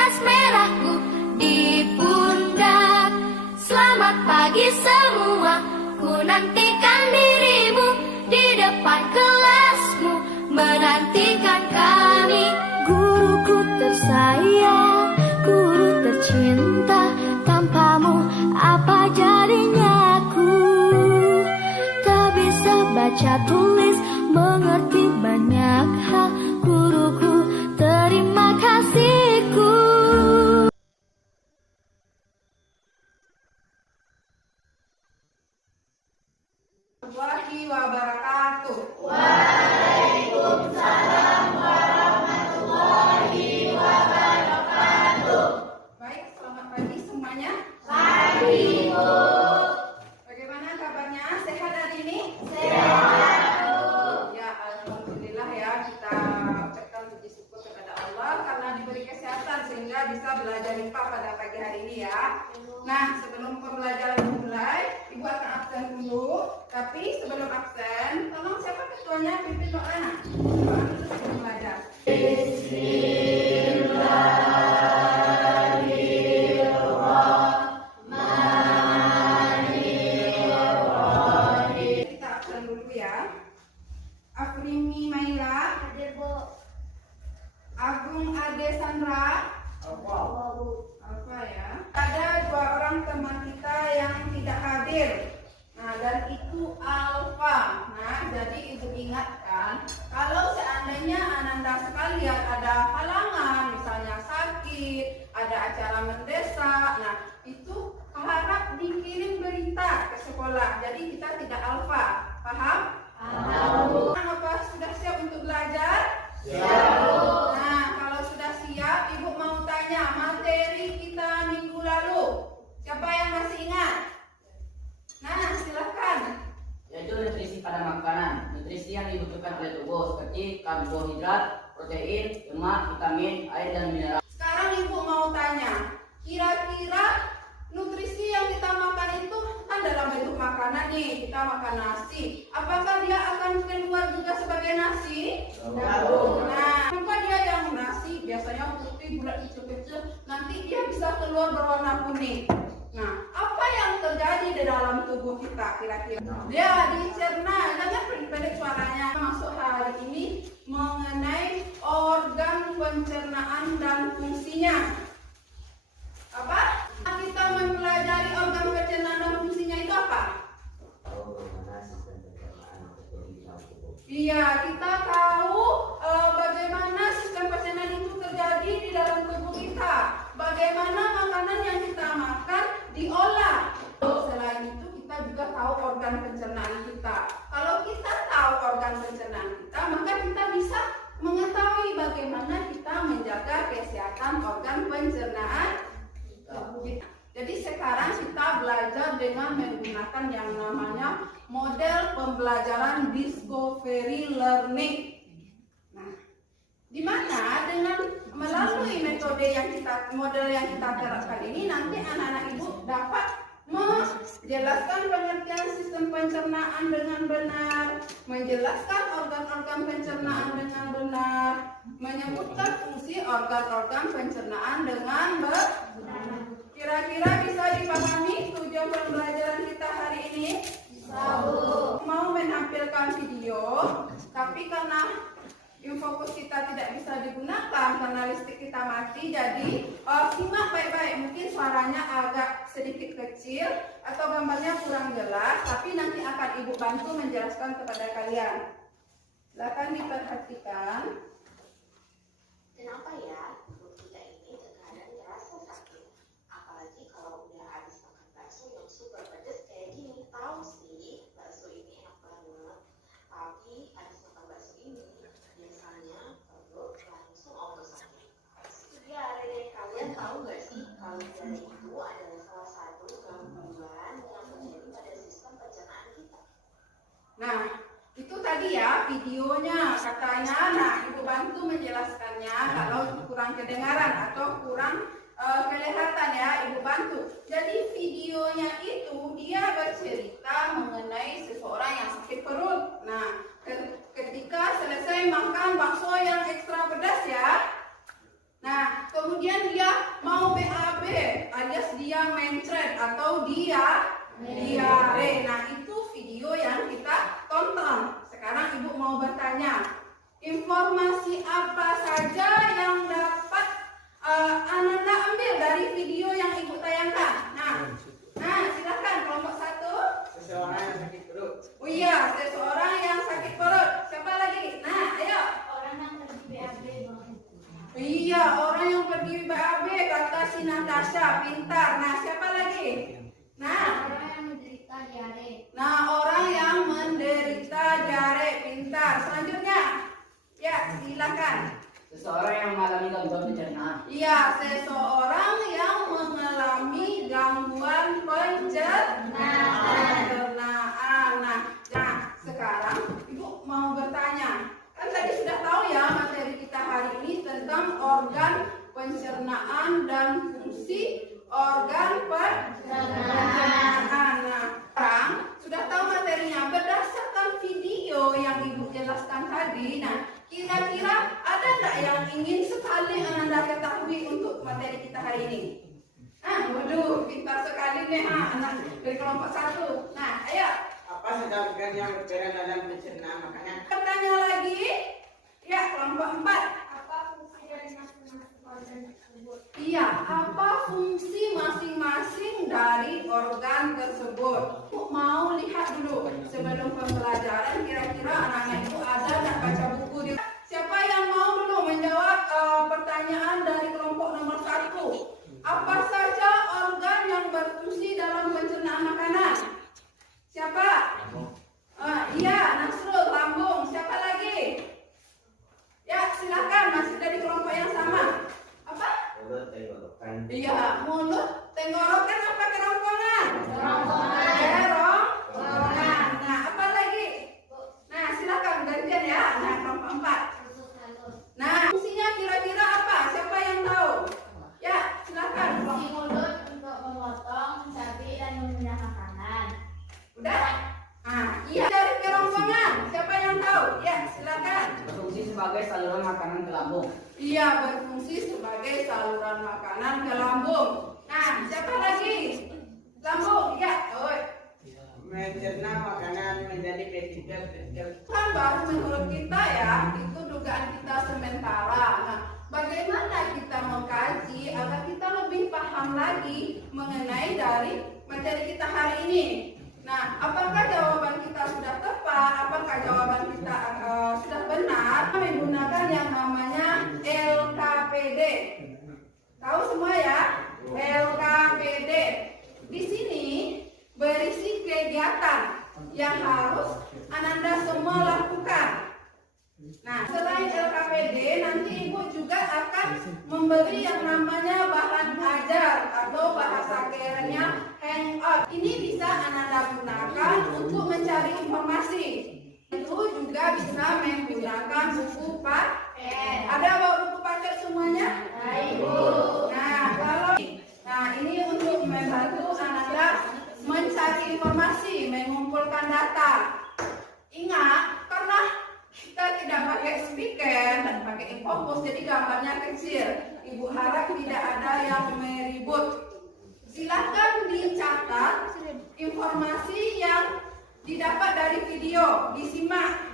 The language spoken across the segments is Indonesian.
tas merahku di pundak. Selamat pagi semua, ku nantikan dirimu di depan kelasmu, menantikan kami. Guruku tersayang, guru tercinta, tanpamu apa jadinya aku? Tak bisa baca tulis, mengerti banyak hal. Guruku, terima kasihku. Warahmatullahi wabarakatuh. Waalaikumsalam warahmatullahi wabarakatuh. Baik, selamat pagi semuanya. Pagi, Bu. Bagaimana kabarnya? Sehat hari ini? Sehat, Bu. Ya, alhamdulillah ya, kita ucapkan puji syukur kepada Allah karena diberi kesehatan sehingga bisa belajar IPA pada pagi hari ini ya. Nah, sebelum pembelajaran dimulai, Ibu akan absen dulu. Tapi sebelum absen, tolong siapa ketuanya pimpin doa nak? Doa dulu sebelum belajar. Kita absen dulu ya. Afrimi Maila, Hadir, Bu. Agung Ade Sandra, apa ya? Ada 2 orang teman kita yang tidak hadir. Nah, dan itu Alfa. Nah, jadi Ibu ingatkan, kalau seandainya Ananda sekalian ada halangan, misalnya sakit, ada acara mendesak, nah itu harap dikirim berita ke sekolah. Jadi kita tidak Alfa. Paham? Paham. Apa sudah siap untuk belajar? Siap, Bu. Nah, kalau sudah siap, Ibu mau tanya materi kita minggu lalu. Siapa yang masih ingat? Nah, silakan. Yaitu nutrisi pada makanan. Nutrisi yang dibutuhkan oleh tubuh seperti karbohidrat, protein, lemak, vitamin, air, dan mineral. Sekarang Ibu mau tanya, kira-kira nutrisi yang kita makan itu kan dalam bentuk makanan nih, kita makan nasi. Apakah dia akan keluar juga sebagai nasi? Nah, kenapa dia yang nasi biasanya putih, bulat kecil-kecil, nanti dia bisa keluar berwarna kuning. Nah, apa yang terjadi di dalam tubuh kita kira-kira? Dia dicerna, jangan pendek suaranya. Masuk hari ini mengenai organ pencernaan dan fungsinya. Apa? Kita mempelajari organ pencernaan dan fungsinya itu apa? Iya, kita tahu bagaimana sistem pencernaan itu terjadi di dalam tubuh kita. Bagaimana makanan yang kita makan diolah. Selain itu kita juga tahu organ pencernaan kita. Kalau kita tahu organ pencernaan kita, maka kita bisa mengetahui bagaimana kita menjaga kesehatan organ pencernaan kita. Jadi sekarang kita belajar dengan menggunakan yang namanya model pembelajaran discovery learning. Nah, di mana dengan melalui metode yang model yang kita terapkan ini, nanti anak-anak Ibu dapat menjelaskan pengertian sistem pencernaan dengan benar, menjelaskan organ-organ pencernaan dengan benar, menyebutkan fungsi organ-organ pencernaan dengan benar. Kira-kira bisa dipahami tujuan pembelajaran kita hari ini? Mau menampilkan video, tapi karena infokus kita tidak bisa digunakan karena listrik kita mati, jadi simak baik-baik. Mungkin suaranya agak sedikit kecil atau gambarnya kurang jelas, tapi nanti akan Ibu bantu menjelaskan kepada kalian. Silakan diperhatikan. Kenapa ya tubuh kita ini terkadang terasa sakit? Apalagi kalau udah habis makan bakso yang super pedas kayak gini. Tahu sih, bakso ini enak banget. Tapi habis makan bakso ini, biasanya perut langsung auto sakit. Iya, Rere, kalian tahu nggak sih kalau diare itu adalah salah satu gangguan yang terjadi pada sistem pencernaan kita? Nah, itu tadi ya videonya katanya. Nah, Ibu bantu menjelaskannya kalau kurang kedengaran atau kurang kelihatan ya, Ibu bantu. Jadi videonya itu dia bercerita mengenai seseorang yang sakit perut. Nah, ketika selesai makan bakso yang ekstra pedas ya, nah kemudian dia diare. Nah, itu video yang kita tonton. Sekarang Ibu mau bertanya, informasi apa saja yang dapat Ananda ambil dari video yang Ibu tayangkan? Nah, silakan kelompok 1. Seseorang yang sakit perut. Oh iya, seseorang yang sakit perut. Siapa lagi? Nah, ayo. Orang yang pergi BAB, Bang. Iya, orang yang pergi BAB kata si Natasha, pintar. Nah, siapa lagi? Nah, Orang yang menderita diare. orang yang menderita diare, pintar. Selanjutnya, ya silakan. Seseorang yang mengalami gangguan pencernaan. Iya, seseorang yang mengalami gangguan pencernaan. Nah, sekarang Ibu mau bertanya. Kan tadi sudah tahu ya materi kita hari ini tentang organ pencernaan dan fungsi organ pencernaan. Nah, sekarang sudah tahu materinya berdasarkan video yang Ibu jelaskan tadi. Nah, kira-kira ada nggak yang ingin sekali Ananda ketahui untuk materi kita hari ini? Waduh, pintar sekali nih anak dari kelompok 1. Nah, ayo. Apa saja organ yang berperan dalam pencernaan makanan? Pertanyaan lagi. Ya, kelompok 4. Apa fungsi dari masing-masing organ tersebut? Iya, apa fungsi masing-masing dari organ tersebut? Mau lihat dulu sebelum pembelajaran kira-kira anak-anak itu ada nggak baca buku di. Siapa yang mau dulu menjawab pertanyaan dari kelompok nomor 1? Apa saja organ yang berfungsi dalam pencernaan makanan? Siapa? Iya, Nasrul, lambung. Siapa lagi? Ya, silakan masih dari kelompok yang sama. Apa? Mulut, tenggorokan. Iya, mulut, tenggorokan apa kerongkongan? Kerongkongan. Kerongkongan. Nah, apa lagi? Nah, silakan gantian ya. Nah, kelompok 4. Usus halus. Nah, fungsinya kira-kira apa? Siapa yang tahu? Ya, silakan. Fungsi mulut untuk memotong, mencabik, dan mengunyah makanan. Udah? Iya dari kerongkongan. Siapa yang tahu? Ya, silakan. Berfungsi sebagai saluran makanan ke lambung. Iya, berfungsi sebagai saluran makanan ke lambung. Nah, siapa lagi? Lambung, ya. Mencerna makanan menjadi partikel. Kan baru menurut kita ya, itu dugaan kita sementara. Nah, bagaimana kita mengkaji agar kita lebih paham lagi mengenai dari materi kita hari ini? Nah, apakah jawaban kita sudah tepat? Apakah jawaban kita sudah benar? Menggunakan yang namanya LKPD. Tahu semua ya? LKPD. Di sini berisi kegiatan yang harus Ananda semua lakukan. Nah, selain LKPD, nanti Ibu juga akan memberi yang namanya bahan ajar atau bahasa kerennya hangout. Ini bisa Ananda gunakan untuk mencari informasi. Itu juga bisa menggunakan buku paket. Ada bawa buku paket semuanya? Ibu. Nah, ini untuk membantu Ananda mencari informasi, mengumpulkan data. Ingat, karena kita tidak pakai speaker dan pakai infocus, jadi gambarnya kecil. Ibu harap tidak ada yang meribut. Silakan dicatat informasi yang didapat dari video, disimak.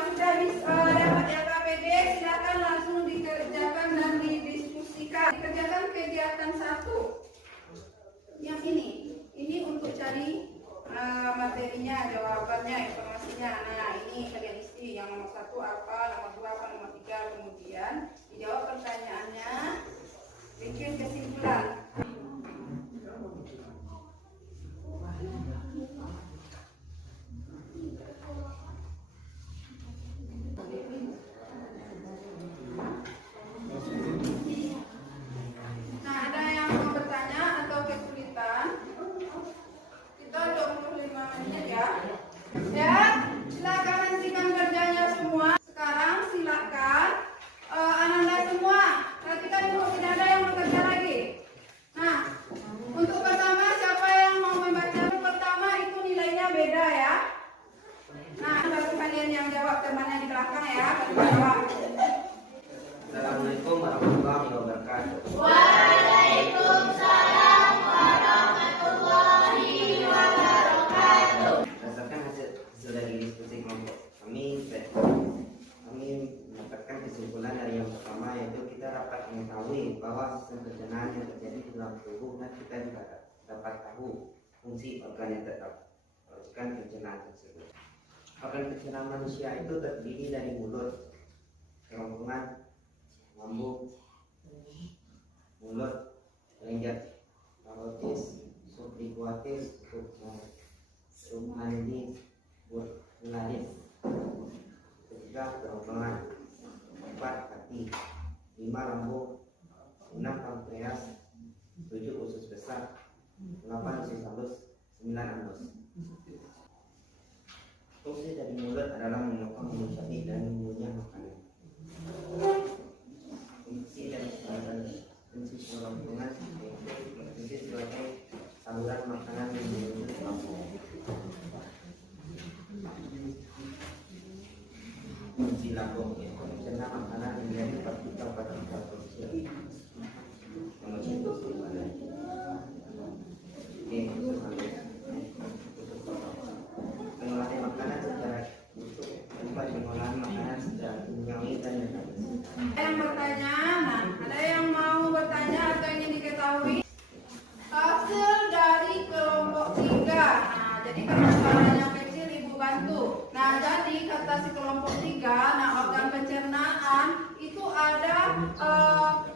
yang sudah dapat LKPD silakan langsung dikerjakan dan didiskusikan. Dikerjakan kegiatan 1. Yang ini untuk cari materinya, jawabannya, informasinya. Nah, ini kalian isi yang nomor 1 apa, nomor 2 apa, nomor 3, kemudian dijawab pertanyaannya, bikin kesimpulan. Nah, ada yang mau bertanya atau kesulitan? Kita 25 menit ya. Ya, silakan hentikan kerjanya semua. Sekarang silakan Ananda semua. Perhatikan dulu, tidak ada yang bekerja lagi. Nah, untuk pertama siapa yang mau membaca? Pertama itu nilainya beda ya. Nah, baru kalian yang jawab, temannya di belakang ya. Jawab. Assalamualaikum warahmatullahi wabarakatuh. Waalaikumsalam warahmatullahi wabarakatuh. Berdasarkan hasil dari diskusi kelompok kami mendapatkan kesimpulan dari yang pertama, yaitu kita dapat mengetahui bahwa sistem pencernaan yang terjadi di dalam tubuh, dan kita juga dapat tahu fungsi organ yang terdapat pencernaan tersebut. Organ pencernaan manusia itu terdiri dari mulut, kerongkongan, lambung, mulut, kelenjar parotis, sublingualis, submanis, burlaris, ketiga kerongkongan, 4 hati, 5 lambung, 6 pankreas, 7 usus besar, 8 usus halus, 9 anus. Fungsi dari mulut adalah memotong, mencari, dan mengunyah makanan. Fungsi dari fungsi kerongkongan fungsi sebagai saluran makanan yang menuju ke lambung. Fungsi lambung mencerna makanan menjadi partikel-partikel kecil yang menyentuh badan. Ini usus halus. Pengolahan makanan secara utuh, tempat pengolahan makanan secara kimiawi dan mekanis. Yang bertanya, nah, ada yang mau bertanya atau ingin diketahui hasil dari kelompok 3. Nah, jadi kalau soalan yang kecil ibu bantu. Nah, jadi kata si kelompok 3, nah organ pencernaan itu ada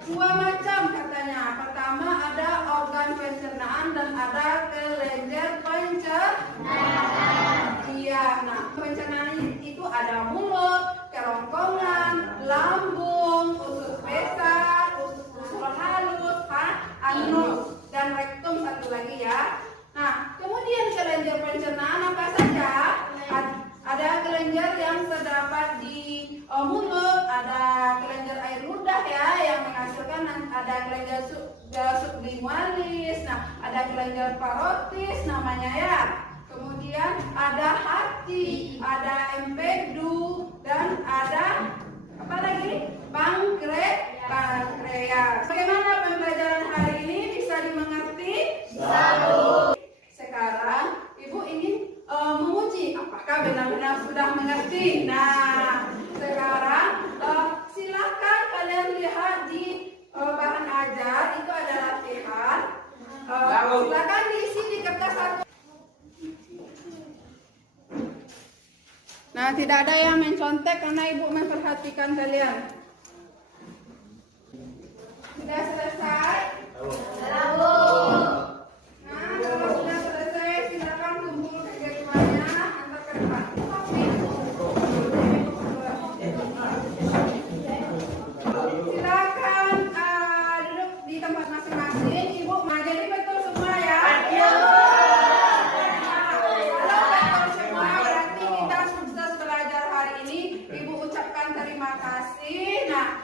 2 macam katanya. Pertama ada organ pencernaan dan ada kelenjar pencernaan. Iya, nah pencernaan itu ada mulut, kerongkongan, lambung, usus besar, usus halus, anus, dan rektum satu lagi ya. Nah, kemudian kelenjar pencernaan apa saja? Ada kelenjar yang terdapat di mulut, ada kelenjar air ludah ya yang menghasilkan, ada kelenjar sublingualis, nah ada kelenjar parotis namanya ya. Kemudian ada hati, ada empedu, dan ada apa lagi? Pankreas. Bagaimana pembelajaran hari ini, bisa dimengerti? Sekarang ibu ingin menguji apakah benar-benar sudah mengerti. Nah, sekarang silakan kalian lihat di bahan ajar, itu ada latihan. Silakan diisi di kertas 1. Nah, tidak ada yang mencontek karena ibu memperhatikan kalian. Sudah selesai? Nah, kalau sudah selesai, silakan kumpul kegiatannya, antar ke depan. Silakan duduk di tempat masing-masing. Ibu, jadi betul semua ya? Terima kasih. Nah,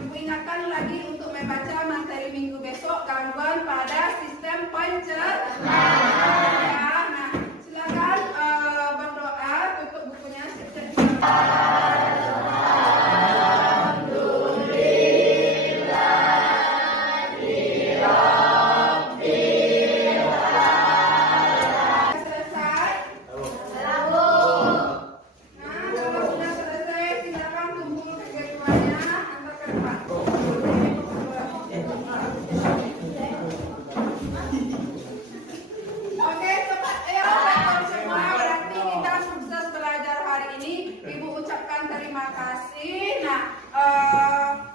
ibu ingatkan lagi untuk membaca materi minggu besok, gangguan pada sistem pencernaan. Nah, silakan berdoa, tutup bukunya. Selesai? Nah, kalau ucapkan terima kasih. Nah,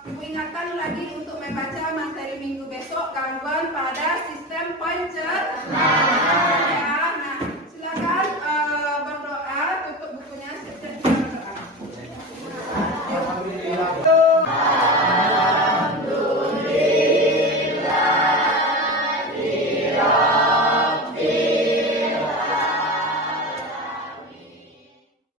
Ibu ingatkan lagi untuk membaca materi minggu besok, gangguan pada sistem pencernaan.